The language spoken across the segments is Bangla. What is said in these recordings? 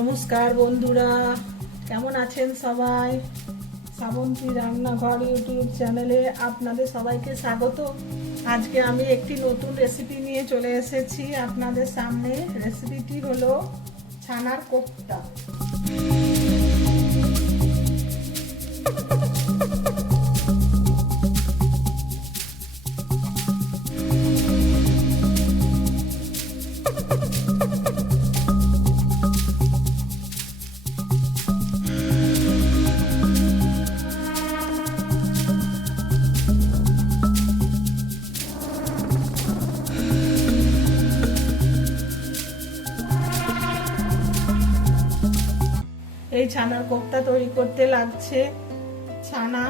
নমস্কার বন্ধুরা, কেমন আছেন সবাই? শ্রাবন্তী রান্নাঘর ইউটিউব চ্যানেলে আপনাদের সবাইকে স্বাগত। আজকে আমি একটি নতুন রেসিপি নিয়ে চলে এসেছি। আপনাদের সামনে রেসিপিটি হলো ছানার কোপ্তা। এই ছানার কোপ্তা তৈরি করতে লাগছে। ছানা,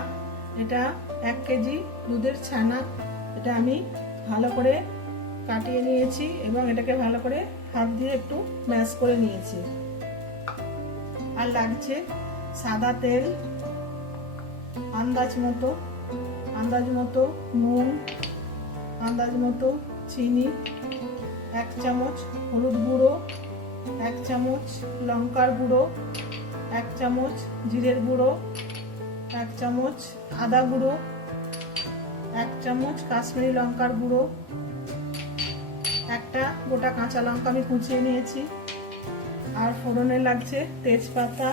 এটা এক কেজি দুধের ছানা। এটা আমি ভালো করে কাটিয়ে নিয়েছি এবং এটাকে ভালো করে হাত দিয়ে একটু ম্যাশ করে নিয়েছি। আর লাগছে সাদা তেল, আন্দাজ মতো আন্দাজ মতো নুন, আন্দাজ মতো চিনি, এক চামচ হলুদ গুঁড়ো, এক চামচ লঙ্কার গুঁড়ো এক চামচ জিরের গুঁড়ো, এক চামচ আদা গুঁড়ো, এক চামচ কাশ্মীরি লঙ্কার গুঁড়ো, একটা গোটা কাঁচা লঙ্কা আমি কুচিয়ে নিয়েছি। আর ফোড়নে লাগছে তেজপাতা,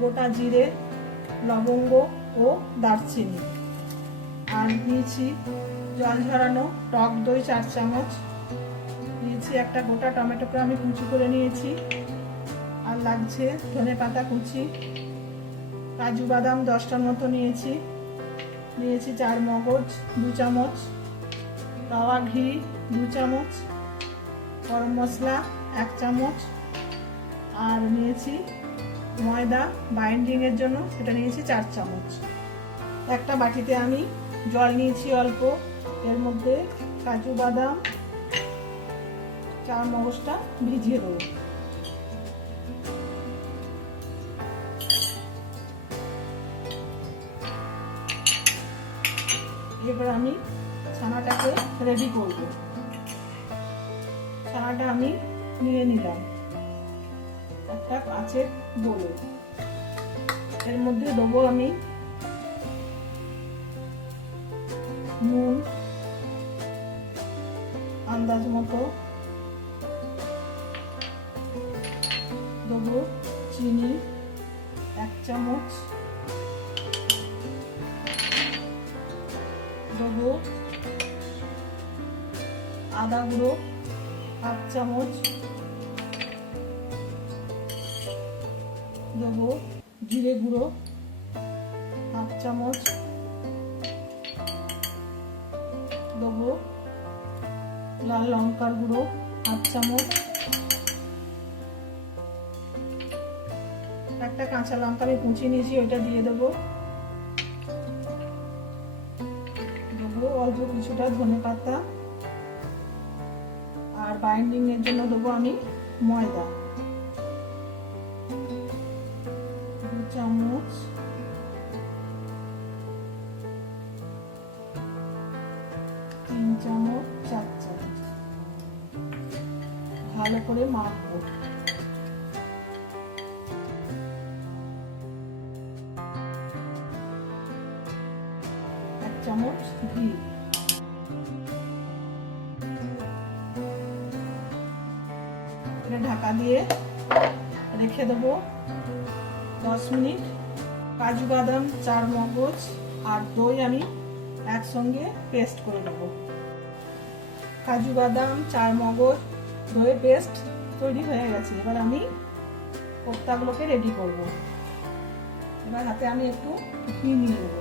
গোটা জিরে, লবঙ্গ ও দারচিনি। আর নিয়েছি জল ঝরানো টক দই চার চামচ। নিয়েছি একটা গোটা টমেটোকে আমি কুচি করে নিয়েছি। লাগছে, ধনে পাতা, কুচি, কাজু বাদাম দশটার মতো নিয়েছি। নিয়েছি চার মগজ, দু চামচ রাওয়া ঘি, দু চামচ, গরম মশলা, এক চামচ, আর নিয়েছি ময়দা বাইন্ডিংয়ের জন্য সেটা নিয়েছি চার চামচ। একটা বাটিতে আমি জল নিয়েছি অল্প, এর মধ্যে কাজু বাদাম, চার মগজটা ভিজিয়ে দেবো। এবার আমি ছানাটাকে রেডি করব। ছানাটা আমি নিয়ে নিলাম। একটা কাছের বলে। এর মধ্যে দেবো আমি নুন, আন্দাজ মতো। দেবো চিনি, এক চামচ। দেবো। আদা গুঁড়ো, হাফ চামচ দেবো। জিরে গুঁড়ো, হাফ চামচ দেবো। লাল লঙ্কার গুঁড়ো, হাফ চামচ। একটা কাঁচা লঙ্কা আমি কুচিয়ে নিয়েছি, ওইটা দিয়ে দেবো। দেবো কিছুটা ধনে পাতা আর বাইন্ডিং এর জন্য দেবো আমি ময়দা। চামচ। তিন চামচ চার চামচ ভালো করে মাখবো। রেখে দেবো। দশ মিনিট। কাজু বাদাম, চার মগজ আর দই আমি একসঙ্গে পেস্ট করে নেব। কাজু বাদাম, চার মগজ দই পেস্ট তৈরি হয়ে গেছে। এবার আমি কোপ্তাগুলোকে রেডি করব। এবার হাতে আমি একটু ঘি নিয়ে নেব।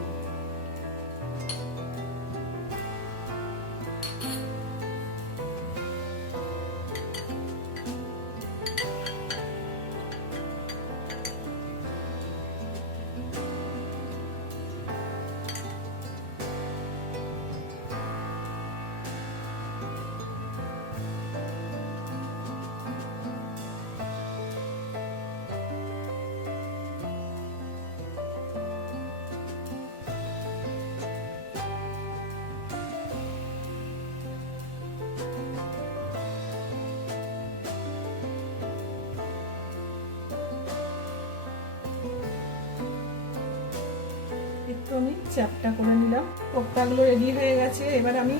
আমি চ্যাপটা করে নিলাম। কোপ্তাগুলো রেডি হয়ে গেছে। এবার আমি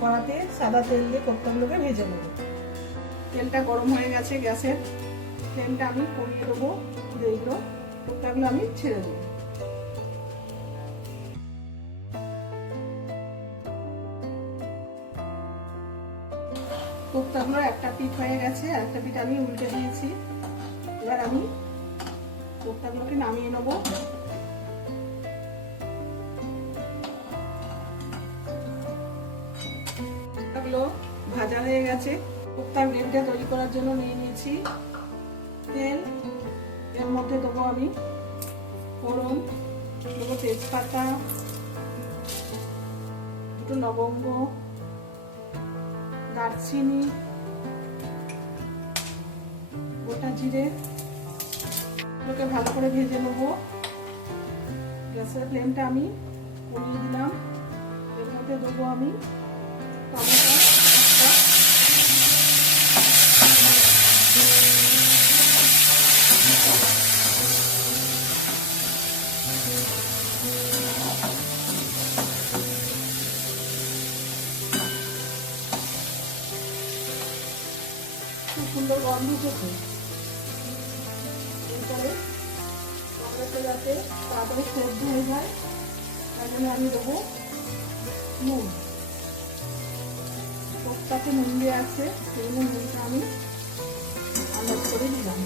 কড়াতে সাদা তেল দিয়ে কোপ্তাগুলোকে ভেজে নেব। তেলটা গরম হয়ে গেছে গ্যাসের। ফ্লেমটা আমি কমিয়ে দেবো। এইগুলো কোপ্তাগুলো আমি ছেড়ে দেবো। কোপ্তাগুলো একটা পিঠ হয়ে গেছে। একটা পিঠ আমি উল্টে দিয়েছি। এবার আমি কোপ্তাগুলোকে নামিয়ে নেব। কোপ্তাগুলো ভাজা হয়ে গেছে। কোপ্তার গ্রেভিটা তৈরি করার জন্য নিয়ে নিয়েছি। তেল, এর মধ্যে দেবো আমি ফোড়ন, দেবো তেজপাতা, দুটো লবঙ্গ, দারচিনি, গোটা জিরে। ওকে ভালো করে ভেজে নেব। গ্যাসের ফ্লেমটা আমি কমিয়ে দিলাম। এর মধ্যে দেবো আমি গন্ধ এরপরে টমেটো যাতে তাড়াতাড়ি সেদ্ধ হয়ে যায়, তার জন্য আমি দেবো নুন। কোপ্তাতে নুন দিয়ে আছে, সেই জন্য নুনটা আমি আন্দাজ করে দিলাম।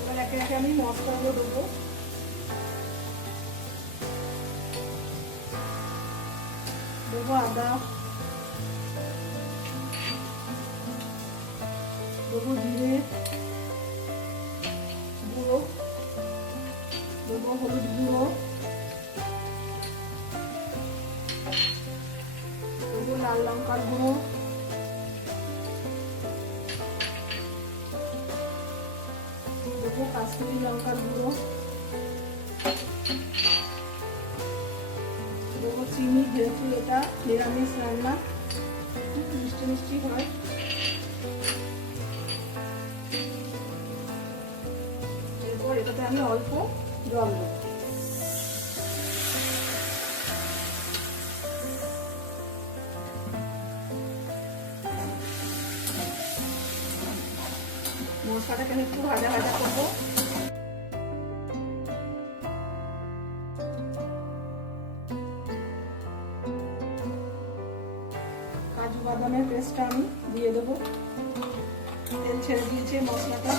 এবার একে একে আমি মশলাগুলো দেবো। দেবো আদা দেবো জিরে, গুঁড়ো, দেবো হলুদ গুঁড়ো, দেবো লাল লঙ্কার গুঁড়ো, দেবো কাশ্মীরি লঙ্কার গুঁড়ো, দেবো চিনি, যেহেতু এটা নিরামিষ রান্না, মিষ্টি মিষ্টি হয়। আমি অল্প জল দেবো মশলাটাকে আমি একটু ভাজা ভাজা করব। কাজু বাদামের পেস্টটা আমি দিয়ে দেবো। তেল ছেড়ে দিয়েছে মশলাটা।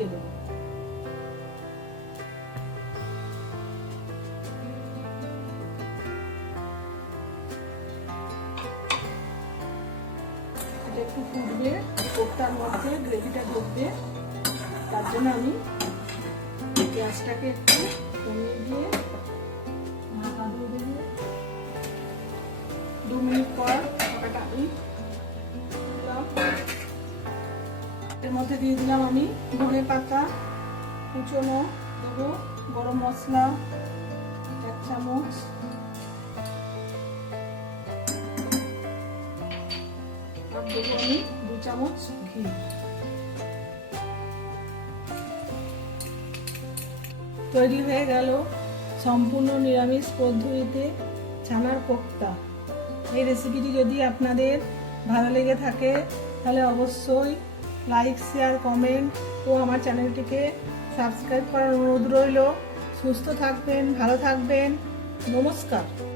দিয়ে দেবো। একটু ফুটবে, কোপ্তার মধ্যে, গ্রেভিটা ঢুকবে। তার জন্য আমি গ্যাসটাকে একটু কমিয়ে দিয়ে দু মিনিট পর মধ্যে দিয়ে দিলাম আমি ধনে পাতা কুচনো, দেবো গরম মশলা, এক চামচ। আমি দু চামচ ঘি। তৈরি হয়ে গেল সম্পূর্ণ নিরামিষ পদ্ধতিতে ছানার কোপ্তা। এই রেসিপিটি যদি আপনাদের ভালো লেগে থাকে, তাহলে অবশ্যই লাইক শেয়ার কমেন্ট ও আমার চ্যানেলটিকে সাবস্ক্রাইব করার অনুরোধ রইল। সুস্থ থাকবেন, ভালো থাকবেন। নমস্কার।